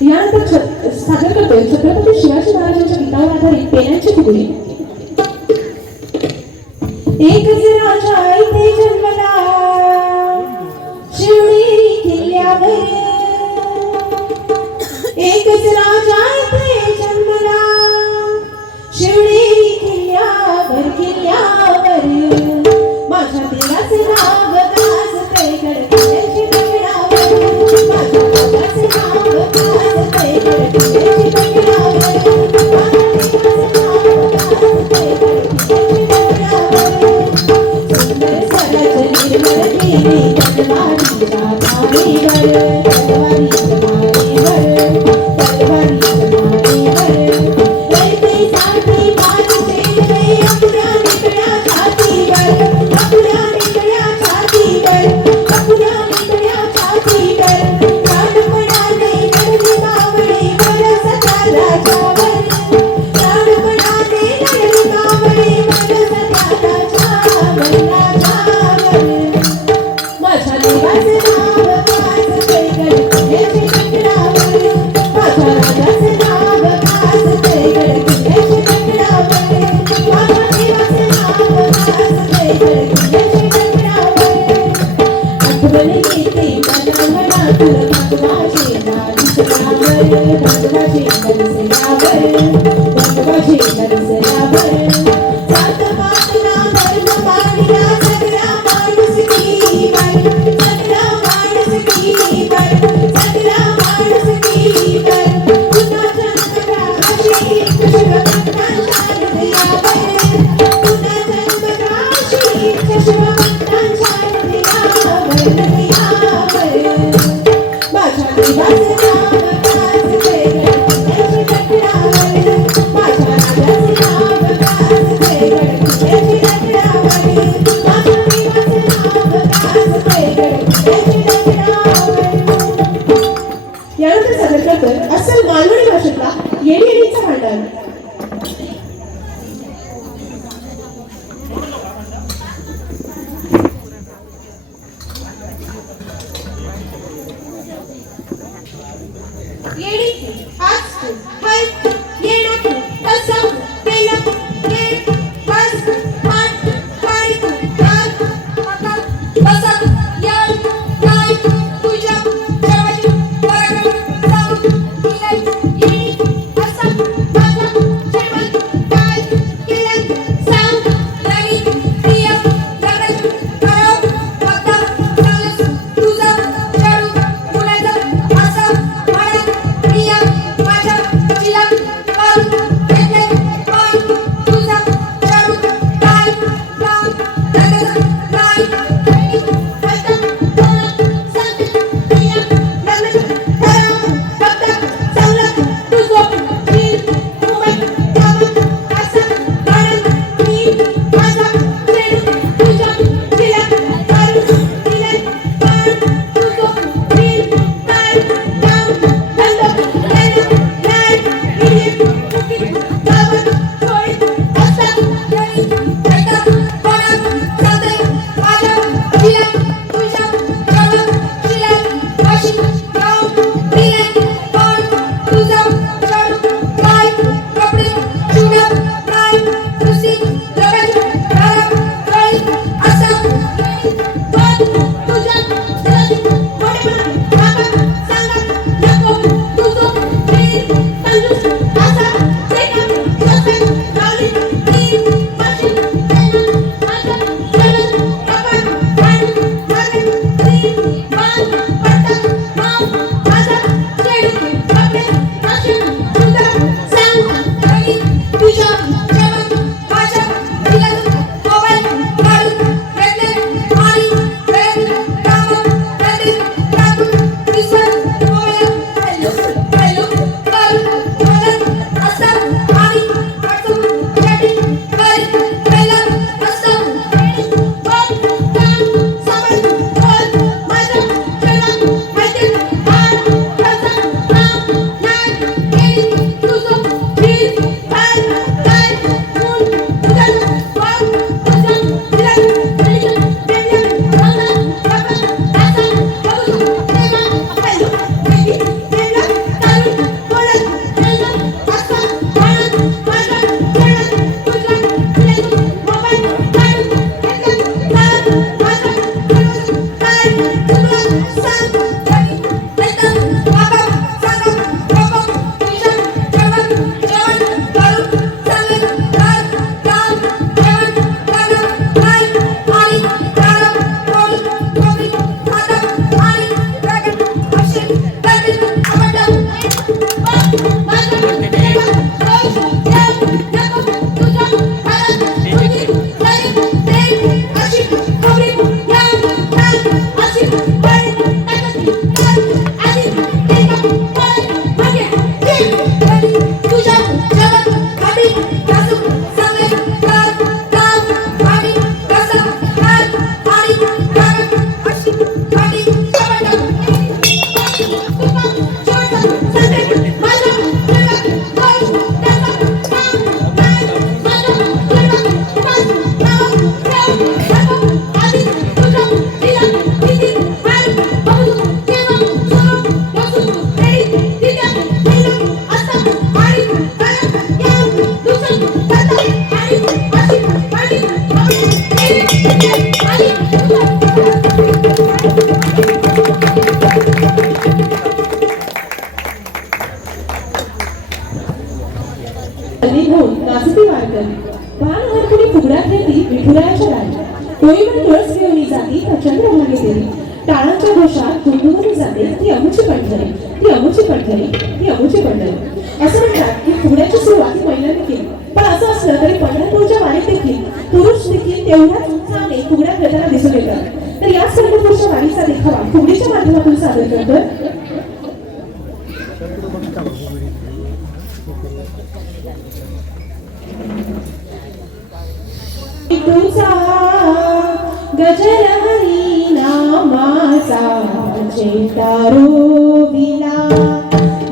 यानंतर सादर करतोय छत्रपती शिवाजी महाराजांच्या गीतावर आधारित पेनांची फुगडी. एकच राजा इथे जन्मला शिवनेरी किल्ल्यावर, एकच राजा इथे जन्मला शिवनेरी किल्ल्यावर, किल्ल्यावर माझ्या देवाचे नाव गाजते गडकिल्ल्याची दगडावर, माझ्या देवाचे नाव गाजते गडकिल्ल्याची दगडावर, माझ्या देवाचे नाव गाजते गडकिल्ल्याची दगडावर. सुंदर स्वराज निर्मळ केली तलवारीच्या धारीवर, तलवारीच्या धारीवर, तलवारीच्या धारीवर. रयतेसाठी बाण चेलले आपल्या निकड्या छातीवर, आपल्या निकड्या छातीवर, आपल्या निकड्या छातीवर. प्राणपणाने लढली मावळी सत्या राजावर, प्राणपणाने लढली मावळी सत्या राजावर, राजावर. माझ्या देवाचे नाव गाजते गडकिल्ल्याची दगडावर, माझ्या राजाचे नाव गाजते गडकिल्ल्याची दगडावर, माझ्या देवाचे नाव गाजते गडकिल्ल्याची दगडावर. आठवण येते माझ्या मनातून भगवाची दर्शनावर, भगवाची दर्शनावर, भगवाची दर्शनावर. सात पाटला धर्म पाळला सगळा माणुसकीवर, सगळा माणुसकीवर, सगळा माणुसकीवर. कुणाच्या नगराशी शिवभक्तांच्या हृदयावर, कुणाच्या नगराशी शिवभक्तांच्या हृदयावर, हृदयावर. माझ्या देवाचे नाव गाजते गडकिल्ल्याची दगडावर, माझ्या राजाचे नाव गाजते गडकिल्ल्याची दगडावर, माझ्या देवाचे नाव गाजते गडकिल्ल्याची दगडावर. यानंतर सादर करतोय अस्सल मालवणी भाषेतला येडीचा भांडार. येडी आज तू हाय येणा तू तसा केला ये बस पाट पाडी तू काल पका बसा या काय तुझ्या जवाची वरग जाऊ इलाई येडी असा माझा जन्म काय केला सांग लगी प्रिय जगत करो पका चालस तुझा चढू मुलाचा असा वाडा प्रिय माझ्या करली पान हरकुणी फुगड्या खेळती विठुरायाच्या राणी कोळीवर तुळस घेऊन जाती तर चंद्रभागे देवी टाळांच्या घोषात गुंडुगुनी जाते ती अमुची पंढरी ती अमुची पंढरी ती अमुची पंढरी असं म्हणतात की फुगड्याची सुरुवात ही महिलांनी केली पण असं असलं तरी पंढरपूरच्या वारीत देखील पुरुष देखील तेवढ्याच उत्साहाने फुगड्या खेळताना दिसून येतात तर याच पंढरपूरच्या वारीचा देखावा फुगडीच्या माध्यमातून सादर करतोय तुझा गजर हरी नामाचा चेतारो विला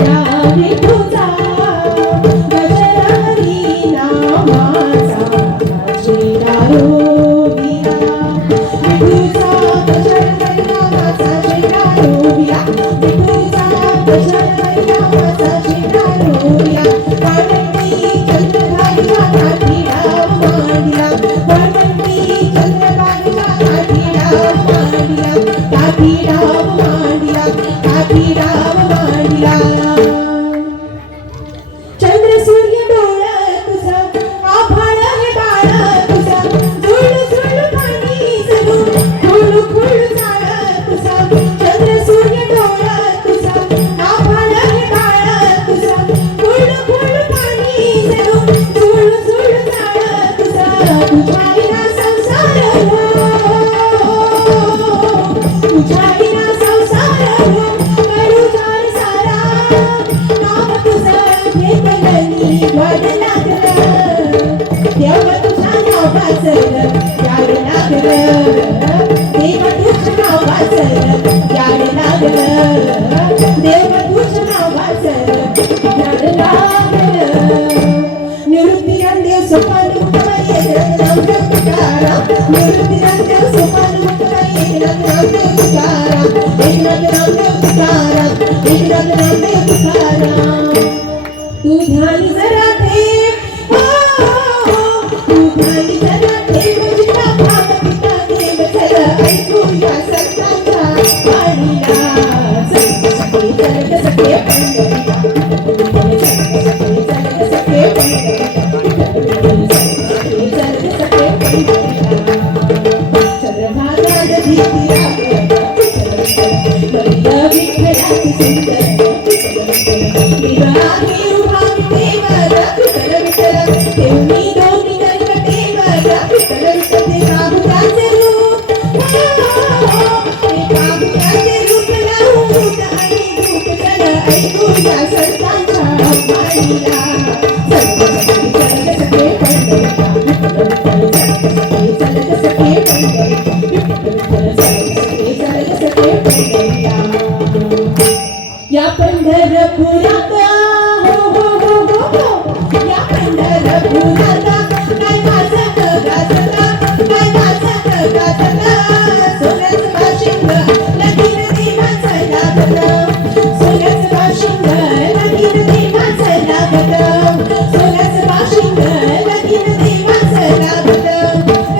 यावे तुझा गजर हरी नामाचा चेतारो विला तुझा गजर हरी नामाचा चेतारो विला तुझा गजर हरी नामाचा चेतारो विला पार्वती चंद्रभागेच्या काठी राम मांडला पार्वती चंद्रभागेच्या काठी राम मांडला काठी राम मांडला काठी राम मांडला चंद्र सूर्य डोळा तुझा आभाळ हे बाळा तुझा झुळू झुळू पाणी जणू खुळू खुळू झाला तुझा चंद्र सूर्य डोळा तुझा आभाळ हे बाळा तुझा खुळू खुळू पाणी जणू झुळू झुळू झाला तुझा तुझा विना संसार तुझा विना संसार करू जाण सारा नाम तुझं घेतलनी वड लागलं देव तुझ्या नावाचं याड लागलं देव तुझ्या नावाचं याड लागलं देव तुझ्या नावाचं याड लागलं निवृत्ती रामदेव सोपान मुक्तबाई एकनाथ नामदेव तुकाराम निवृत्ती रामदेव सोपान मुक्तबाई एकनाथ नामदेव तुकाराम एकनाथ नामदेव तुकाराम एकनाथ नामदेव तुकाराम तू ध्यानी जरा ठेव तू ध्यानी जरा ठेव जिता भाव पिता देव चल ऐकूया संतांच्या वाणीला चल सखे चल सखे पंढरीला चल सखे पंढरीला चल सखे पंढरीला चंद्रभागा नदी तीरावर बलिया विठ्ठलाची सुंदर विवाही उभा विठेवर विठ्ठल विठ्ठल देवनी दोन्ही नरकटेवर विठ्ठल विठ्ठल ते काबुताचे रूप ते काबुताचे रूप लावून आणि रूप चल ऐकूया संतांच्या वाणीला चल सखे पंढरीला चल सखे पंढरीला चल सखे पंढरीला या पंढरपुरात हो हो हो हो हो या पंढरपुरात काय वाजत गाजता काय वाजत गाजता सोन्याचं बाशिंग लगीन देवाचं लागलं सोन्याचं बाशिंग लगीन देवाचं लागलं सोन्याचं बाशिंग लगीन देवाचं लागलं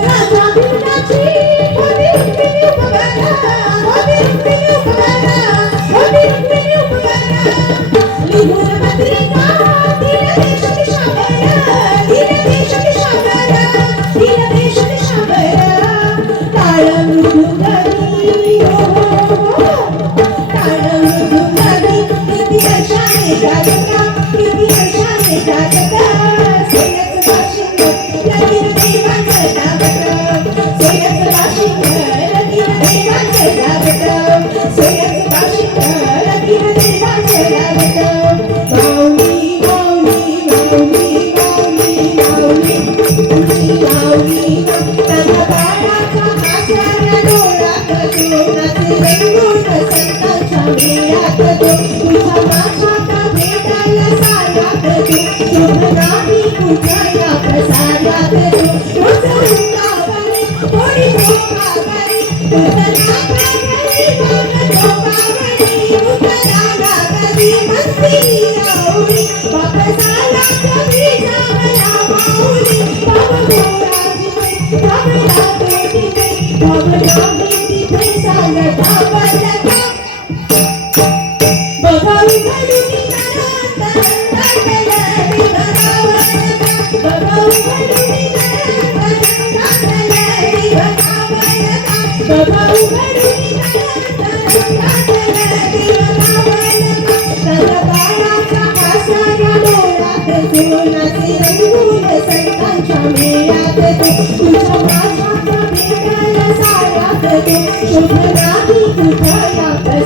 राजा भिवंडाची होती रुक्मिणी उपमाना होती रुक्मिणी उपमाना होती रुक्मिणी उपमाना लिहून पत्रिका दिन देश दिशाभर दिन देश दिशाभर दिन देश दिशाभर टाळ मृदुंगारी हो हो हो टाळ मृदुंगारी किती वर्षाने गाजता किती वर्षाने गाजता सोन्याचं बाशिंग लगीन देवाचं लागतं सोन्याचं बाशिंग लगीन देवाचं लागतं सोन्याचं बाशिंग लगीन देवाचं लागतं माऊली माऊली माऊली माऊली माऊली तुझी माऊली तन बाळाच्या हास्याला डोळ्यात तू नाचे रंगून संतांच्या मेळ्यात तू तुझ्या माझ्यात भेटायला साऱ्यात तू शुभ नाही तुझ्या या प्रसारात तू रोज उन्हावरी थोडी झोपावरी तुझं नागावरी बघतो पावरी तुझं नागावरी मस्ती आवडी बापसाला कधी जावया माऊली बाबा गोराजी बाबला तोटी बाबला भीती साल बाबला बघावी घडून बघा संतांच्या मेळ्यात तुझ्या माझ्या भेटायला साऱ्यात शुभ नाही तुझ्या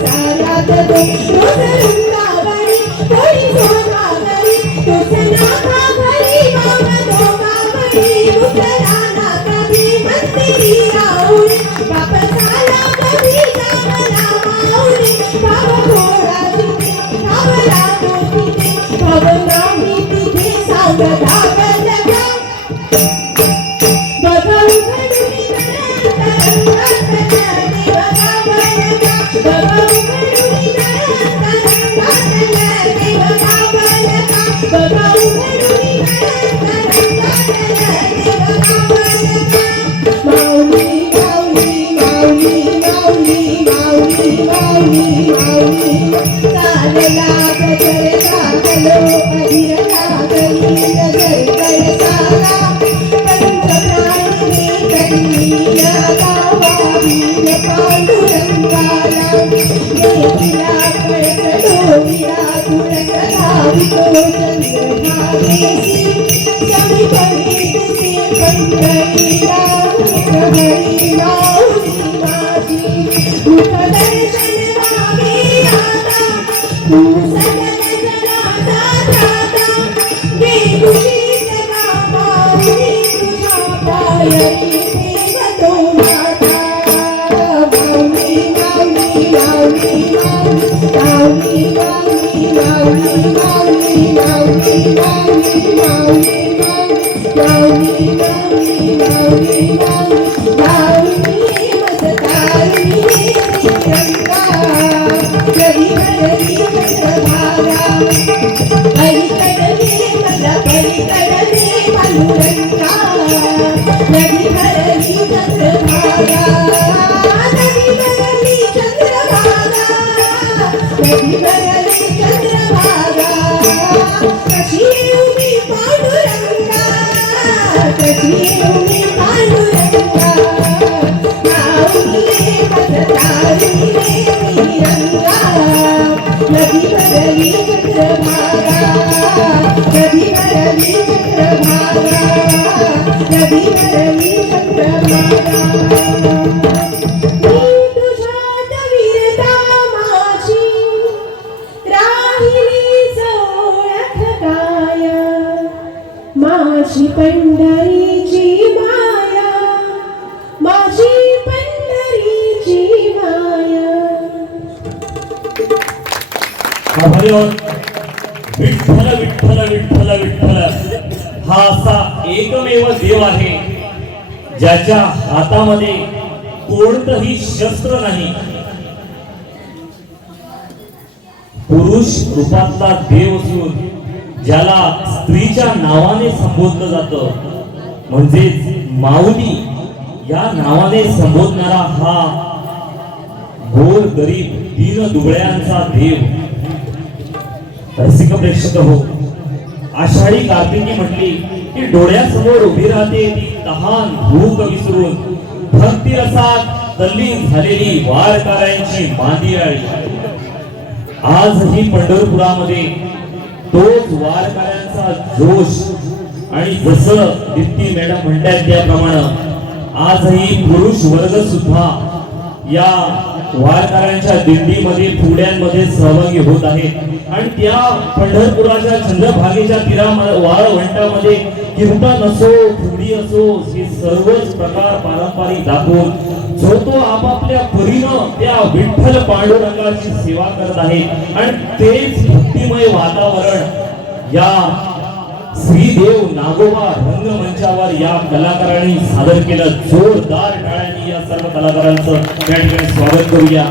साऱ्यात रोज वृंदावनी थोडी सोनावरी तुझं नाथा घरी मामा दोघावरी मुकराना कधी मंदिरी राहुरी बाप झाला कधी जामला माऊली भाव घोडा तिथे भावला मोठीते भाव नाही तिथे सावधा माझी पंढरीची माया, माझी पंढरीची माया. विठ्ठल विठ्ठल विठ्ठल विठ्ठल हा असा एकमेव देव आहे ज्याच्या हातामध्ये कोणतंही शस्त्र नाही. पुरुष रूपातला देव असून ज्याला स्त्रीच्या नावाने संबोधलं जातं म्हणजेच माऊली या नावाने संबोधणारा हा गोर गरीब दीन दुबळ्यांचा देव. रसिक प्रेक्षक हो, आषाढी कार्तिकी म्हटली की डोळ्यासमोर उभी राहते ती तहान भूक विसरून भक्ती रसात तल्लीन झालेली वारकऱ्यांची मांदियाळी. आजही पंढरपुरामध्ये तोच वारकऱ्यांचा जोश आणि जसं दीप्ती मॅडम म्हणतात त्याप्रमाणे आजही पुरुष वर्ग सुद्धा या वारकऱ्यांच्या दिंडीमध्ये फुगड्यांमध्ये सहभागी होत आहेत आणि त्या पंढरपुराच्या चंद्रभागेच्या वाळवंटामध्ये कीर्तन असो फुगडी असो हे सर्वच प्रकार पारंपरिक दाखवून जो तो आपापल्या परीनं त्या विठ्ठल पांडुरंगाची सेवा करत आहे आणि तेच भक्तिमय वातावरण या श्रीदेव नागोबा रंगमंचावर या कलाकारांनी सादर केलं. जोरदार टाळ्यांनी या सर्व कलाकारांचं त्या ठिकाणी स्वागत करूया.